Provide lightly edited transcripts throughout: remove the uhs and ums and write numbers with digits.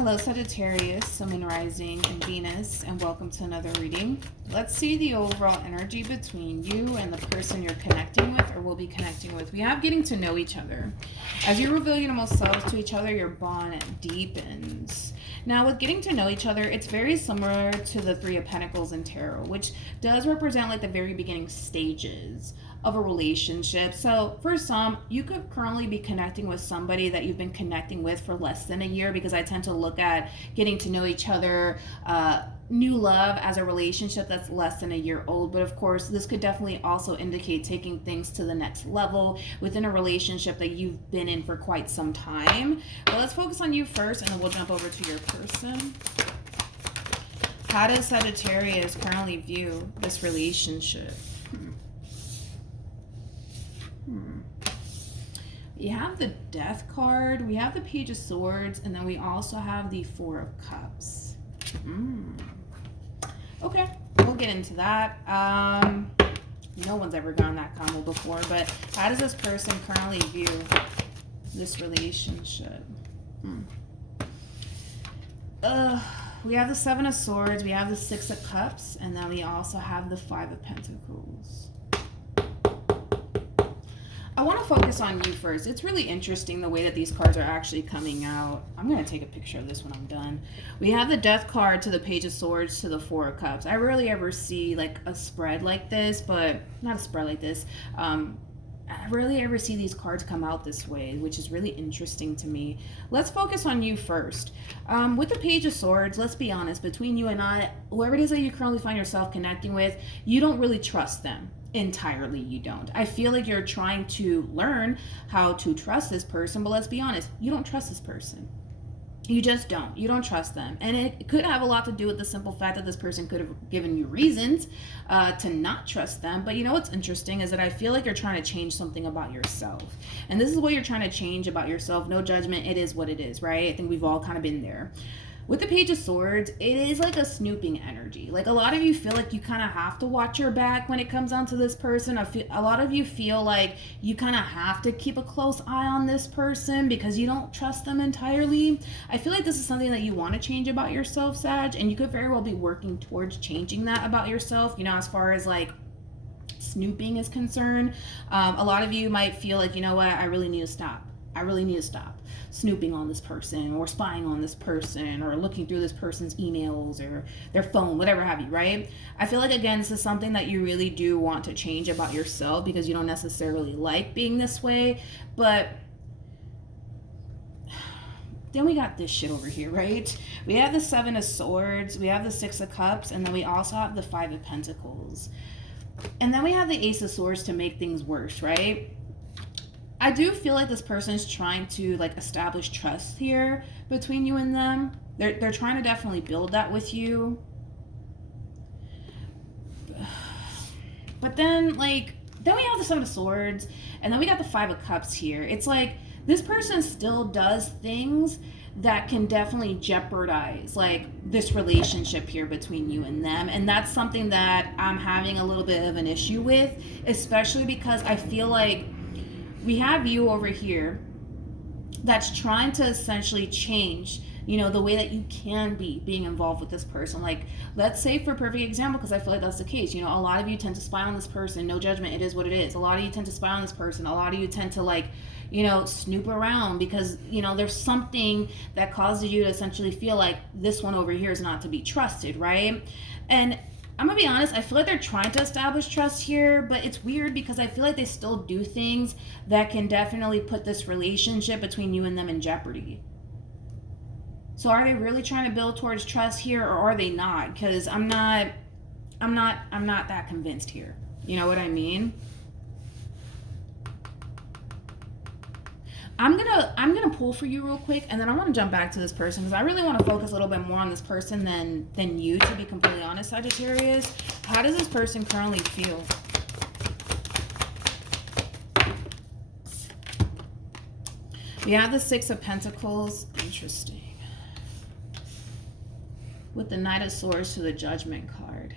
Hello Sagittarius, Sun, Moon, Rising, and Venus, and welcome to another reading. Let's see the overall energy between you and the person you're connecting with or will be connecting with. We have getting to know each other. As you reveal your most selves to each other, your bond deepens. Now, with getting to know each other, it's very similar to the Three of Pentacles in Tarot, which does represent like the very beginning stages of a relationship. So for some, you could currently be connecting with somebody that you've been connecting with for less than a year, because I tend to look at getting to know each other, new love as a relationship that's less than a year old. But of course, this could definitely also indicate taking things to the next level within a relationship that you've been in for quite some time. But let's focus on you first, and then we'll jump over to your person. How does Sagittarius currently view this relationship? We have the Death card, we have the Page of Swords, and then we also have the Four of Cups. Okay, we'll get into that. No one's ever gotten that combo before, but how does this person currently view this relationship? We have the Seven of Swords, we have the Six of Cups, and then we also have the Five of Pentacles. I want to focus on you first. It's really interesting the way that these cards are actually coming out. I'm going to take a picture of this when I'm done. We have the Death card to the Page of Swords to the Four of Cups. I rarely ever see like a spread like this, but not a spread like this. I rarely ever see these cards come out this way, which is really interesting to me. Let's focus on you first. With the Page of Swords, let's be honest, between you and I, whoever it is that you currently find yourself connecting with, you don't really trust them. Entirely, you don't. I feel like you're trying to learn how to trust this person, but let's be honest, you don't trust this person. You just don't. You don't trust them. And it could have a lot to do with the simple fact that this person could have given you reasons to not trust them. But you know what's interesting is that I feel like you're trying to change something about yourself. And this is what you're trying to change about yourself. No judgment. It is what it is, right? I think we've all kind of been there. With the Page of Swords, it is like a snooping energy. Like a lot of you feel like you kind of have to watch your back when it comes down to this person. A lot of you feel like you kind of have to keep a close eye on this person because you don't trust them entirely. I feel like this is something that you want to change about yourself, Sag, and you could very well be working towards changing that about yourself, you know, as far as like snooping is concerned. A lot of you might feel like, you know what, I really need to stop. I really need to stop snooping on this person or spying on this person or looking through this person's emails or their phone, whatever have you, right? I feel like, again, this is something that you really do want to change about yourself because you don't necessarily like being this way. But then we got this shit over here, right? We have the Seven of Swords, we have the Six of Cups, and then we also have the Five of Pentacles. And then we have the Ace of Swords to make things worse, right? I do feel like this person is trying to like establish trust here between you and them. They're trying to definitely build that with you. But then we have the Seven of Swords, and then we got the Five of Cups here. It's like this person still does things that can definitely jeopardize like this relationship here between you and them. And that's something that I'm having a little bit of an issue with, especially because I feel like we have you over here that's trying to essentially change, you know, the way that you can be being involved with this person. Like, let's say for a perfect example, because I feel like that's the case, you know, a lot of you tend to spy on this person. No judgment, it is what it is. A lot of you tend to spy on this person. A lot of you tend to like, you know, snoop around because, you know, there's something that causes you to essentially feel like this one over here is not to be trusted, right? And I'm gonna be honest, I feel like they're trying to establish trust here, but it's weird because I feel like they still do things that can definitely put this relationship between you and them in jeopardy. So are they really trying to build towards trust here, or are they not? Because I'm not that convinced here. You know what I mean? I'm gonna pull for you real quick, and then I want to jump back to this person because I really want to focus a little bit more on this person than you, to be completely honest, Sagittarius. How does this person currently feel? We have the Six of Pentacles. Interesting. With the Knight of Swords to the Judgment card.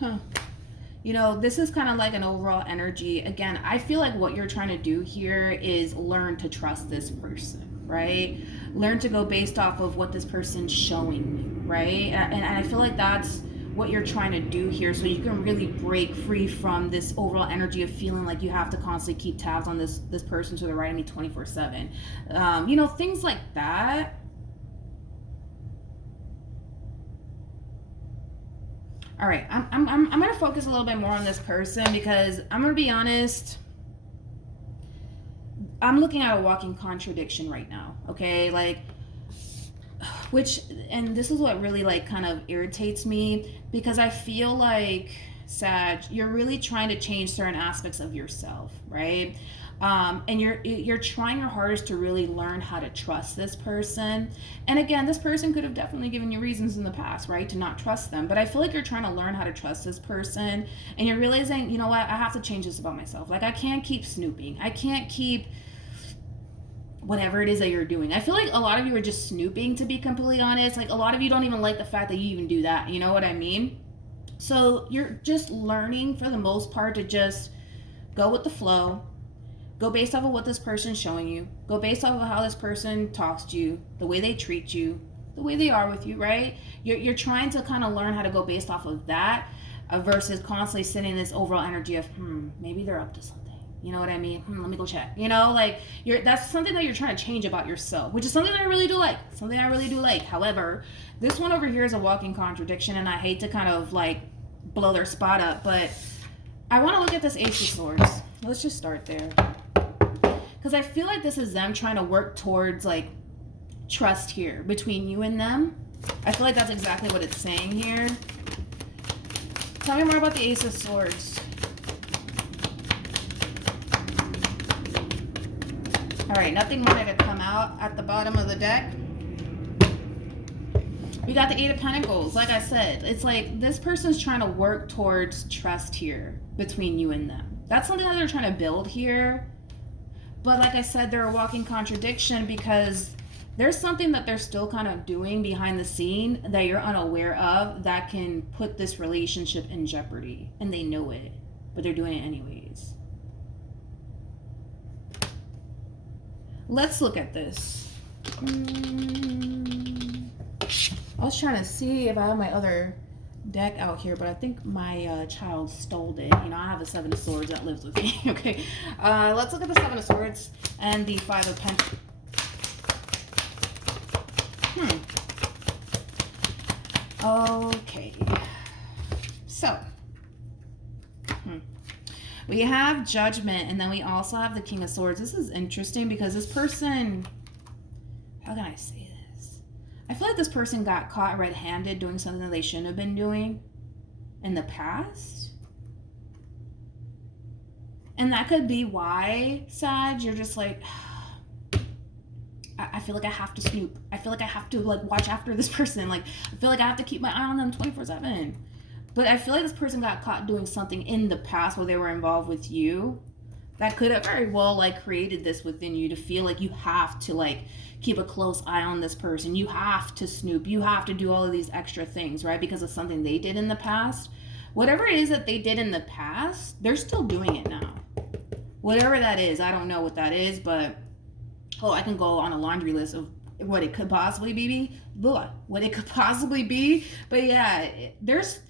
Huh. You know, this is kind of like an overall energy. Again, I feel like what you're trying to do here is learn to trust this person, right? learn to go based off of what this person's showing me, right? And I feel like that's what you're trying to do here, so you can really break free from this overall energy of feeling like you have to constantly keep tabs on this person to the right of me 24/7. Things like that. All right, I'm gonna focus a little bit more on this person, because I'm gonna be honest, I'm looking at a walking contradiction right now. Okay, like, and this is what really like kind of irritates me, because I feel like, Sag, you're really trying to change certain aspects of yourself, right? And you're trying your hardest to really learn how to trust this person. And again, this person could have definitely given you reasons in the past, right, to not trust them. But I feel like you're trying to learn how to trust this person, and you're realizing, you know what, I have to change this about myself. Like, I can't keep snooping. I can't keep whatever it is that you're doing. I feel like a lot of you are just snooping, to be completely honest. Like, a lot of you don't even like the fact that you even do that. You know what I mean? So you're just learning, for the most part, to just go with the flow. Go based off of what this person's showing you. Go based off of how this person talks to you, the way they treat you, the way they are with you, right? You're trying to kind of learn how to go based off of that, versus constantly sitting in this overall energy of, maybe they're up to something. You know what I mean? Let me go check. Like, that's something that you're trying to change about yourself, which is something that I really do like. However, this one over here is a walking contradiction, and I hate to kind of like blow their spot up, but I want to look at this Ace of Swords. Let's just start there, because I feel like this is them trying to work towards like trust here between you and them. I feel like that's exactly what it's saying here. Tell me more about the Ace of Swords. All right, nothing wanted to come out at the bottom of the deck. We got the Eight of Pentacles. Like I said, it's like this person's trying to work towards trust here between you and them. That's something that they're trying to build here. But like I said, they're a walking contradiction, because there's something that they're still kind of doing behind the scene that you're unaware of that can put this relationship in jeopardy. And they know it, but they're doing it anyways. Let's look at this. I was trying to see if I have my other deck out here, but I think my child stole it. I have a Seven of Swords that lives with me. Okay, let's look at the Seven of Swords and the Five of Pentacles. Okay, so we have Judgment, and then we also have the King of Swords. This is interesting, because this person, how can I say this? I feel like this person got caught red-handed doing something that they shouldn't have been doing in the past. And that could be why, Sag, you're just like, I feel like I have to snoop. I feel like I have to like watch after this person. Like, I feel like I have to keep my eye on them 24/7. But I feel like this person got caught doing something in the past where they were involved with you that could have very well like created this within you to feel like you have to like keep a close eye on this person. You have to snoop. You have to do all of these extra things, right? Because of something they did in the past. Whatever it is that they did in the past, they're still doing it now. Whatever that is, I don't know what that is, but I can go on a laundry list of what it could possibly be. What it could possibly be. But yeah, there's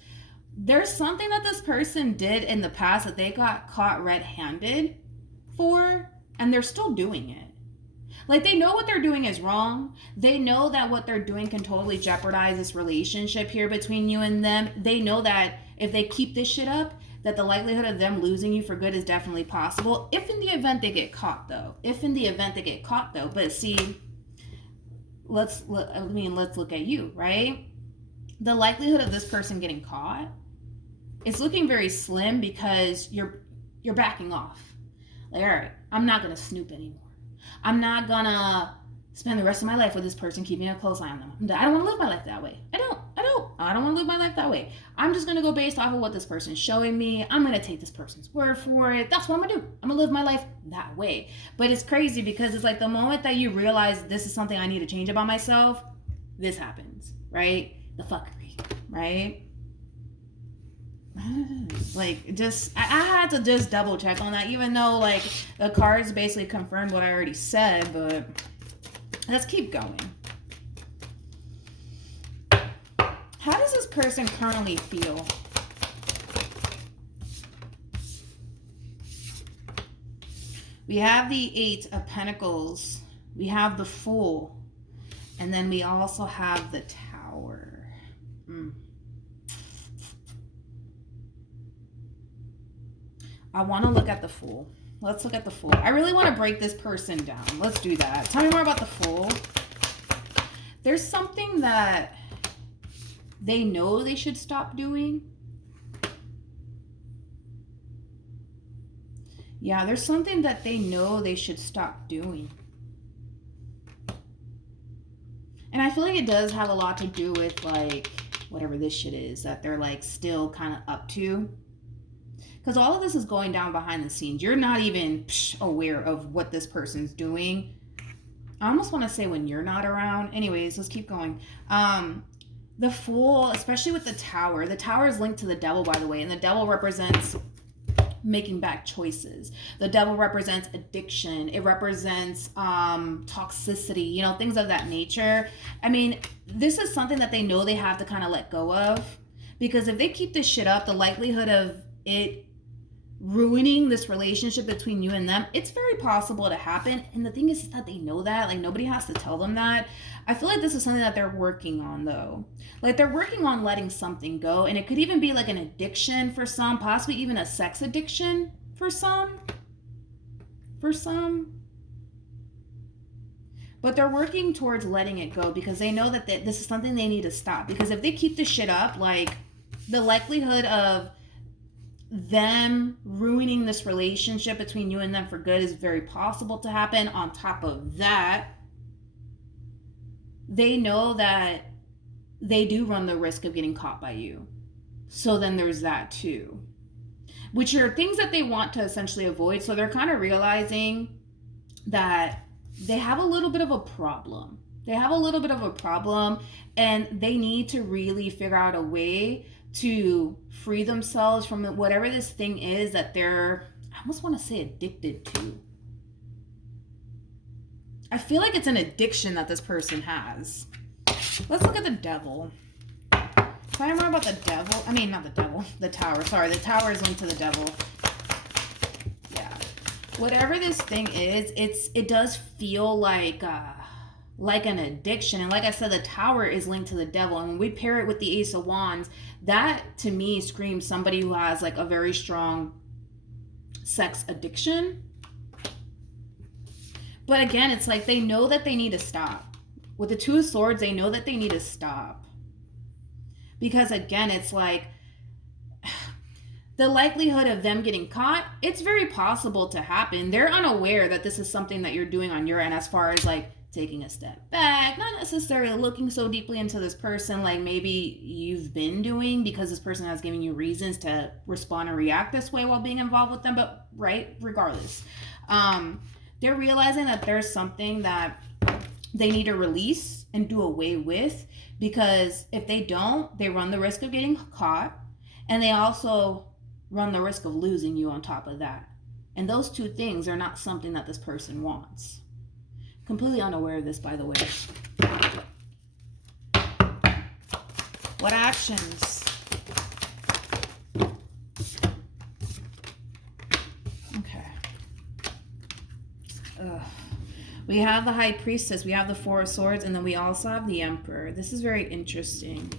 something that this person did in the past that they got caught red-handed for, and they're still doing it. Like, they know what they're doing is wrong. They know that what they're doing can totally jeopardize this relationship here between you and them. They know that if they keep this shit up, that the likelihood of them losing you for good is definitely possible. If in the event they get caught, though. But see, let's look at you, right? The likelihood of this person getting caught is looking very slim, because you're backing off. Like, all right, I'm not gonna snoop anymore. I'm not gonna spend the rest of my life with this person, keeping a close eye on them. I don't want to live my life that way. I don't want to live my life that way. I'm just gonna go based off of what this person's showing me. I'm gonna take this person's word for it. That's what I'm gonna do. I'm gonna live my life that way. But it's crazy, because it's like the moment that you realize this is something I need to change about myself, this happens, right? The fuckery, right? Like, just I had to just double check on that, even though like the cards basically confirmed what I already said. But Let's keep going. How does this person currently feel? We have the 8 of Pentacles. We have the Fool. And then we also have the Tower. I want to look at the Fool. Let's look at the Fool. I really want to break this person down. Let's do that. Tell me more about the Fool. There's something that they know they should stop doing. Yeah, there's something that they know they should stop doing. And I feel like it does have a lot to do with, like, whatever this shit is that they're, like, still kind of up to. Because all of this is going down behind the scenes. You're not even aware of what this person's doing. I almost want to say when you're not around. Anyways, let's keep going. The Fool, especially with the Tower. The Tower is linked to the Devil, by the way. And the Devil represents making bad choices. The Devil represents addiction. It represents toxicity, you know, things of that nature. I mean, this is something that they know they have to kind of let go of, because if they keep this shit up, the likelihood of it ruining this relationship between you and them, it's very possible to happen. And the thing is that they know that, like, nobody has to tell them that. I feel like this is something that they're working on, though. Like, they're working on letting something go, and it could even be like an addiction for some, possibly even a sex addiction for some. But they're working towards letting it go because they know that this is something they need to stop. Because if they keep this shit up, like, the likelihood of them ruining this relationship between you and them for good is very possible to happen. On top of that, they know that they do run the risk of getting caught by you. So then there's that too, which are things that they want to essentially avoid. So they're kind of realizing that they have a little bit of a problem. And they need to really figure out a way to free themselves from whatever this thing is that they're, I almost want to say, addicted to. I feel like it's an addiction that this person has. Let's look at the Devil. Tell me more about the Devil. I mean, not the Devil. The Tower. Sorry, the Tower is linked to the Devil. Yeah. Whatever this thing is, it does feel like an addiction. And like I said, the Tower is linked to the Devil. And when we pair it with the Ace of Wands, that to me screams somebody who has like a very strong sex addiction. But again, it's like they know that they need to stop. With the Two of Swords, they know that they need to stop. Because again, it's like the likelihood of them getting caught, it's very possible to happen. They're unaware that this is something that you're doing on your end, as far as like taking a step back, not necessarily looking so deeply into this person like maybe you've been doing, because this person has given you reasons to respond and react this way while being involved with them. But regardless, they're realizing that there's something that they need to release and do away with, because if they don't, they run the risk of getting caught, and they also run the risk of losing you on top of that. And those two things are not something that this person wants. Completely unaware of this, by the way. What actions? Okay. We have the High Priestess, we have the Four of Swords, and then we also have the Emperor. This is very interesting,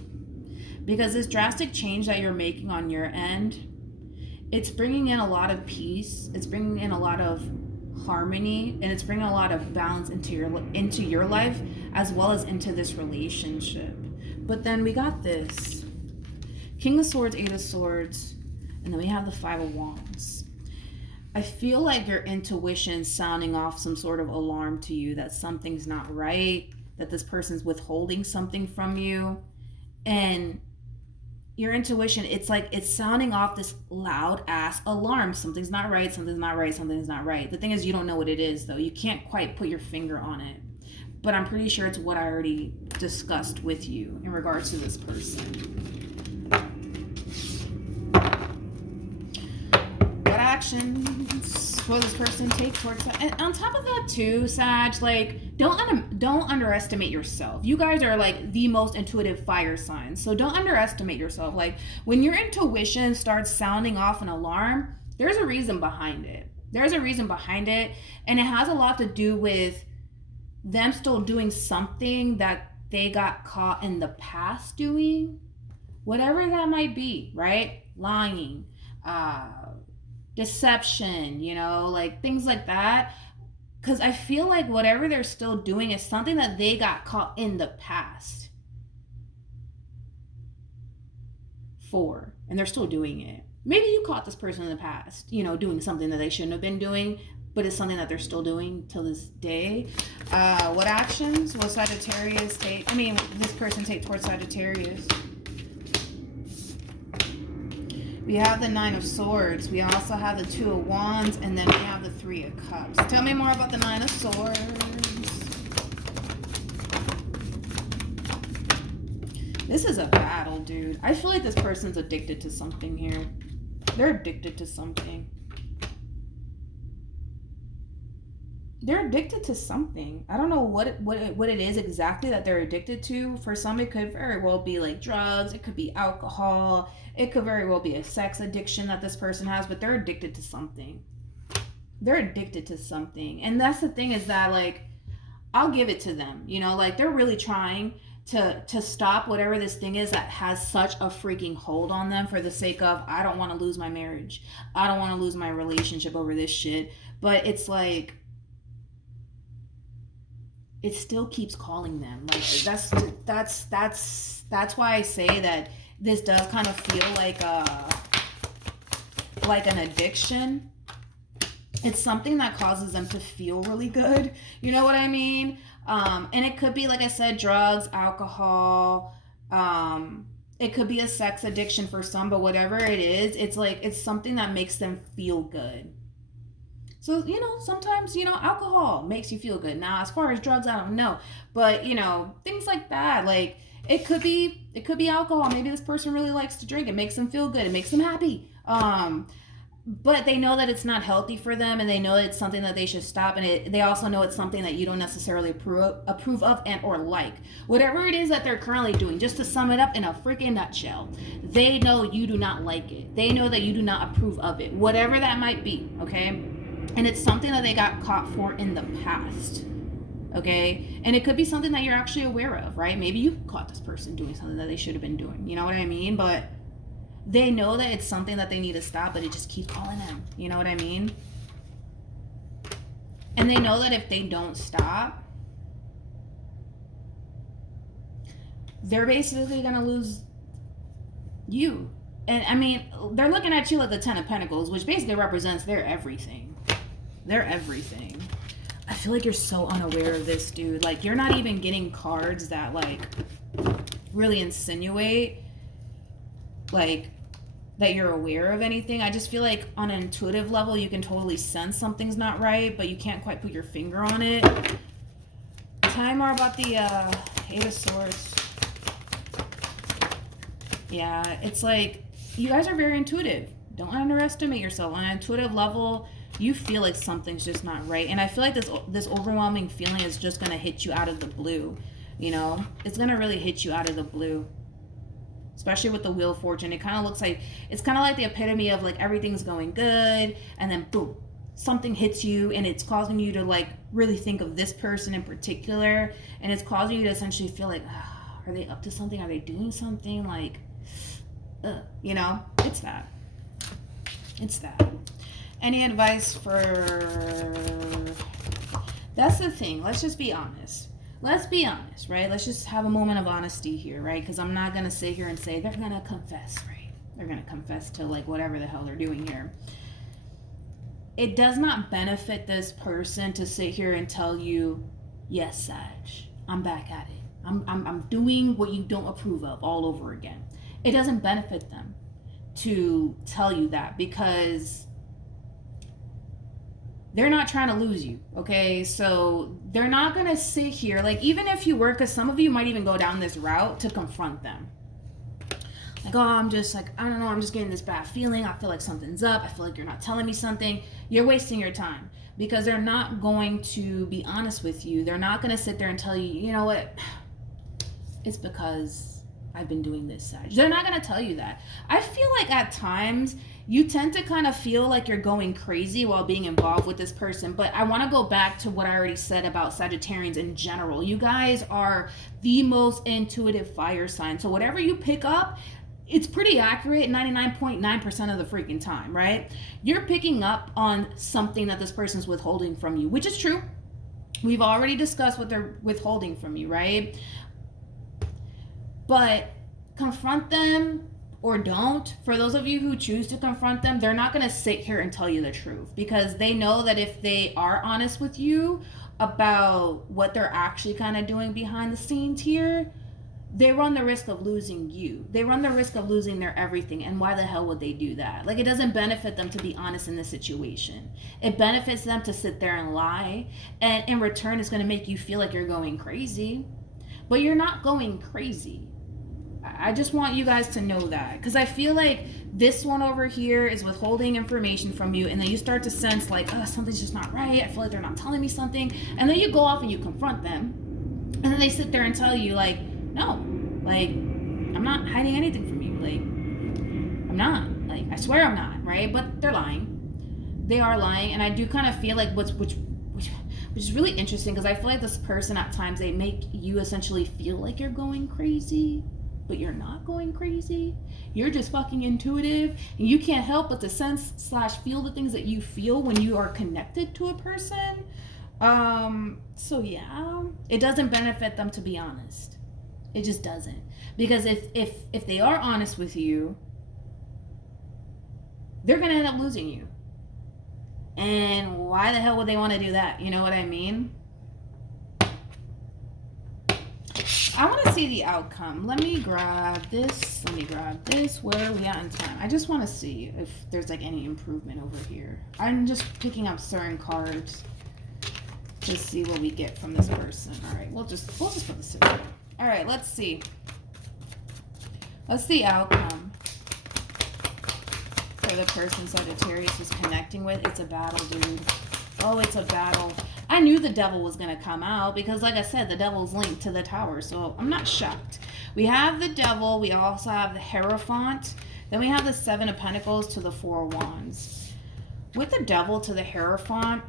because this drastic change that you're making on your end, it's bringing in a lot of peace, it's bringing in a lot of harmony, and it's bringing a lot of balance into your life, as well as into this relationship. But then we got this King of Swords, Eight of Swords, and then we have the Five of Wands. I feel like your intuition sounding off some sort of alarm to you that something's not right, that this person's withholding something from you. And your intuition, it's like it's sounding off this loud ass alarm. Something's not right, something's not right, something's not right. The thing is, you don't know what it is, though. You can't quite put your finger on it. But I'm pretty sure it's what I already discussed with you in regards to this person. What actions? will this person take towards that? And on top of that too, Sag, like, don't underestimate yourself. You guys are like the most intuitive fire signs. So don't underestimate yourself. Like, when your intuition starts sounding off an alarm, there's a reason behind it. There's a reason behind it. And it has a lot to do with them still doing something that they got caught in the past doing. Whatever that might be, right? Lying, deception, you know, like things like that. Because I feel like whatever they're still doing is something that they got caught in the past for, and they're still doing it. Maybe you caught this person in the past, you know, doing something that they shouldn't have been doing, but it's something that they're still doing till this day. What actions will Sagittarius take? This person take towards Sagittarius? We have the Nine of Swords. We also have the Two of Wands. And then we have the Three of Cups. Tell me more about the Nine of Swords. This is a battle, dude. I feel like this person's addicted to something here. They're addicted to something. They're addicted to something. I don't know what it is exactly that they're addicted to. For some, it could very well be like drugs. It could be alcohol. It could very well be a sex addiction that this person has, but they're addicted to something. They're addicted to something. And that's the thing, is that, like, I'll give it to them. You know, like, they're really trying to stop whatever this thing is that has such a freaking hold on them, for the sake of, I don't want to lose my marriage. I don't want to lose my relationship over this shit. But it's like, it still keeps calling them. Like, that's why I say that this does kind of feel like an addiction. It's something that causes them to feel really good. You know what I mean? And it could be, like I said, drugs, alcohol. It could be a sex addiction for some, but whatever it is, it's like, it's something that makes them feel good. So, you know, sometimes, you know, alcohol makes you feel good. Now, as far as drugs, I don't know. But, you know, things like that. Like, it could be alcohol. Maybe this person really likes to drink. It makes them feel good. It makes them happy. But they know that it's not healthy for them, and they know it's something that they should stop. And they also know it's something that you don't necessarily approve of and or like. Whatever it is that they're currently doing, just to sum it up in a freaking nutshell, they know you do not like it. They know that you do not approve of it. Whatever that might be, okay? And it's something that they got caught for in the past, okay? And it could be something that you're actually aware of, right? Maybe you caught this person doing something that they should have been doing. You know what I mean? But they know that it's something that they need to stop, but it just keeps calling them. You know what I mean? And they know that if they don't stop, they're basically going to lose you. And I mean, they're looking at you like the Ten of Pentacles, which basically represents their everything. They're everything. I feel like you're so unaware of this, dude. Like, you're not even getting cards that, like, really insinuate, like, that you're aware of anything. I just feel like on an intuitive level, you can totally sense something's not right, but you can't quite put your finger on it. Tell me more about the Eight of Swords. Yeah, it's like, you guys are very intuitive. Don't underestimate yourself. On an intuitive level, you feel like something's just not right. And I feel like this overwhelming feeling is just going to hit you out of the blue. You know? It's going to really hit you out of the blue. Especially with the Wheel of Fortune. It kind of looks like, it's kind of like the epitome of, like, everything's going good, and then boom, something hits you, and it's causing you to, like, really think of this person in particular. And it's causing you to essentially feel like, are they up to something? Are they doing something? Like, you know? It's that. It's that. Any advice for... That's the thing. Let's just be honest. Let's be honest, right? Let's just have a moment of honesty here, right? Because I'm not going to sit here and say they're going to confess, right? They're going to confess to, like, whatever the hell they're doing here. It does not benefit this person to sit here and tell you, yes, Sag, I'm back at it. I'm doing what you don't approve of all over again. It doesn't benefit them to tell you that, because they're not trying to lose you, okay? So they're not going to sit here, like, even if you were, because some of you might even go down this route to confront them. like, oh, I'm just like, I don't know, I'm just getting this bad feeling. I feel like something's up. I feel like you're not telling me something. You're wasting your time, because they're not going to be honest with you. They're not going to sit there and tell you, you know what, it's because I've been doing this, Sag. They're not going to tell you that. I feel like at times you tend to kind of feel like you're going crazy while being involved with this person. But I want to go back to what I already said about Sagittarians in general. You guys are the most intuitive fire sign. So whatever you pick up, it's pretty accurate 99.9% of the freaking time, right? You're picking up on something that this person's withholding from you, which is true. We've already discussed what they're withholding from you, right? But confront them or don't. For those of you who choose to confront them, they're not going to sit here and tell you the truth, because they know that if they are honest with you about what they're actually kind of doing behind the scenes here, they run the risk of losing you. They run the risk of losing their everything. And why the hell would they do that? Like, it doesn't benefit them to be honest in this situation. It benefits them to sit there and lie. And in return, it's going to make you feel like you're going crazy. But you're not going crazy. I just want you guys to know that, because I feel like this one over here is withholding information from you, and then you start to sense like, oh, something's just not right. I feel like they're not telling me something. And then you go off and you confront them, and then they sit there and tell you like, no, like, I'm not hiding anything from you. Like, I'm not. Like, I swear I'm not, right? But they're lying. They are lying. And I do kind of feel like which is really interesting, because I feel like this person at times, they make you essentially feel like you're going crazy, but you're not going crazy. You're just fucking intuitive, and you can't help but to sense / feel the things that you feel when you are connected to a person. So yeah, it doesn't benefit them to be honest. It just doesn't. Because if they are honest with you, they're going to end up losing you. And why the hell would they want to do that? You know what I mean? I want to see the outcome. Let me grab this. Where are we at in time? I just want to see if there's like any improvement over here. I'm just picking up certain cards to see what we get from this person. All right, we'll just put this in there. All right, let's see. What's the outcome for the person Sagittarius is connecting with? It's a battle, dude. Oh, it's a battle. I knew the devil was going to come out, because like I said, the devil's linked to the tower, so I'm not shocked. We have the devil. We also have the Hierophant. Then we have the 7 of Pentacles to the 4 of Wands. With the devil to the Hierophant,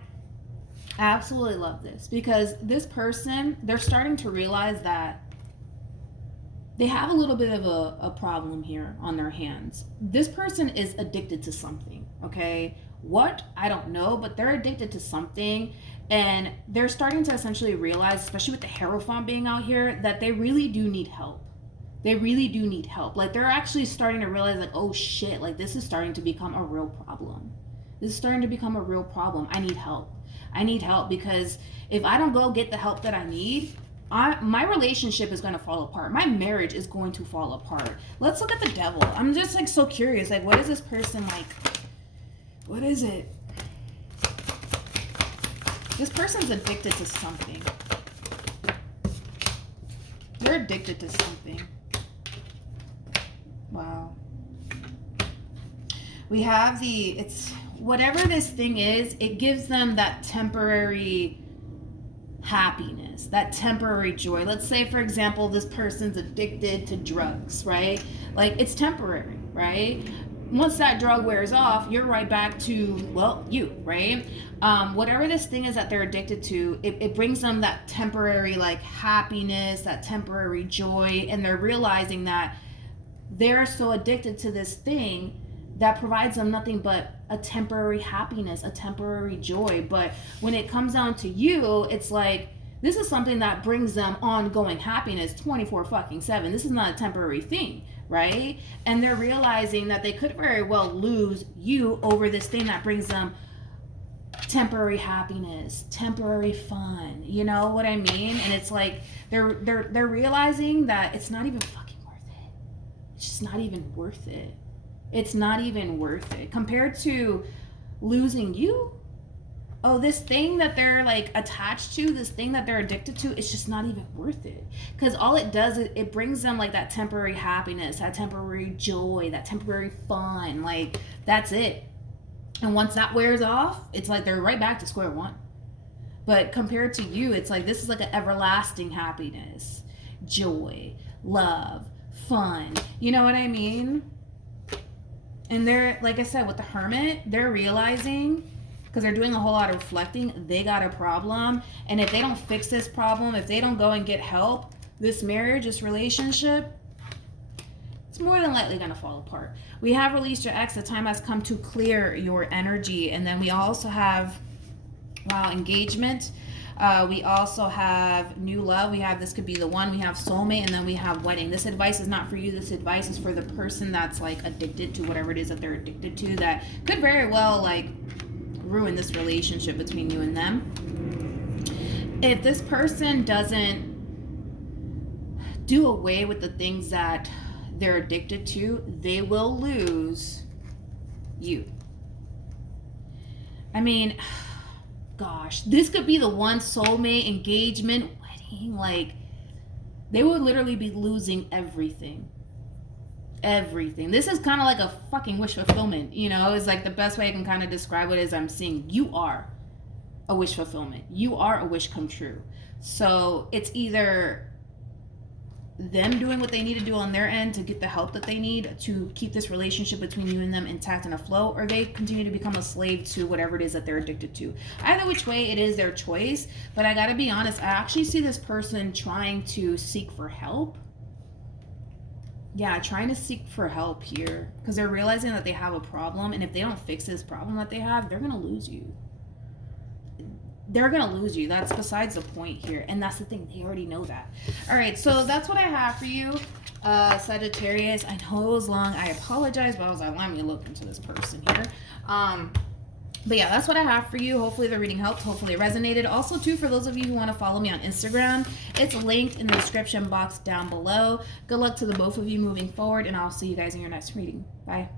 I absolutely love this, because this person, they're starting to realize that they have a little bit of a problem here on their hands. This person is addicted to something, okay? What? I don't know, but they're addicted to something, and they're starting to essentially realize, especially with the Hierophant being out here, that they really do need help. They really do need help. Like, they're actually starting to realize, like, oh shit, like, this is starting to become a real problem. This is starting to become a real problem. I need help. I need help, because if I don't go get the help that I need, my relationship is going to fall apart. My marriage is going to fall apart. Let's look at the devil. I'm just like so curious. Like, what is this person like? What is it? This person's addicted to something. They're addicted to something. Wow. We have it's whatever this thing is, it gives them that temporary happiness, that temporary joy. Let's say, for example, this person's addicted to drugs, right? Like, it's temporary, right? Once that drug wears off, you're right back to, well, you, right? Whatever this thing is that they're addicted to, it brings them that temporary, like, happiness, that temporary joy, and they're realizing that they're so addicted to this thing that provides them nothing but a temporary happiness, a temporary joy. But when it comes down to you, it's like, this is something that brings them ongoing happiness 24/7. This is not a temporary thing, right? And they're realizing that they could very well lose you over this thing that brings them temporary happiness, temporary fun. You know what I mean? And it's like they're realizing that it's not even fucking worth it. It's just not even worth it. It's not even worth it compared to losing you. oh, this thing that they're like attached to, this thing that they're addicted to, it's just not even worth it. Because all it does is it brings them like that temporary happiness, that temporary joy, that temporary fun. Like, that's it. And once that wears off, it's like they're right back to square one. But compared to you, it's like this is like an everlasting happiness, joy, love, fun. You know what I mean? And they're, like I said, with the Hermit, they're realizing, because they're doing a whole lot of reflecting, they got a problem. And if they don't fix this problem, if they don't go and get help, this marriage, this relationship, it's more than likely going to fall apart. We have released your ex. The time has come to clear your energy. And then we also have, wow, engagement. We also have new love. We have this could be the one. We have soulmate, and then we have wedding. This advice is not for you. This advice is for the person that's like addicted to whatever it is that they're addicted to, that could very well like ruin this relationship between you and them. If this person doesn't do away with the things that they're addicted to, they will lose you. I mean, gosh, this could be the one, soulmate, engagement, wedding. Like, they would literally be losing everything. Everything. This is kind of like a fucking wish fulfillment, you know? It's like the best way I can kind of describe it is I'm seeing you are a wish fulfillment. You are a wish come true. So it's either them doing what they need to do on their end to get the help that they need to keep this relationship between you and them intact and afloat, or they continue to become a slave to whatever it is that they're addicted to. Either which way, it is their choice. But I gotta be honest, I actually see this person trying to seek for help. Yeah, trying to seek for help here, because they're realizing that they have a problem, and if they don't fix this problem that they have, they're gonna lose you. They're gonna lose you. That's besides the point here, and that's the thing, they already know that. All right, so that's what I have for you, Sagittarius. I know it was long, I apologize, but I was like, let me look into this person here. But yeah, that's what I have for you. Hopefully the reading helped. Hopefully it resonated. Also, too, for those of you who want to follow me on Instagram, it's linked in the description box down below. Good luck to the both of you moving forward, and I'll see you guys in your next reading. Bye.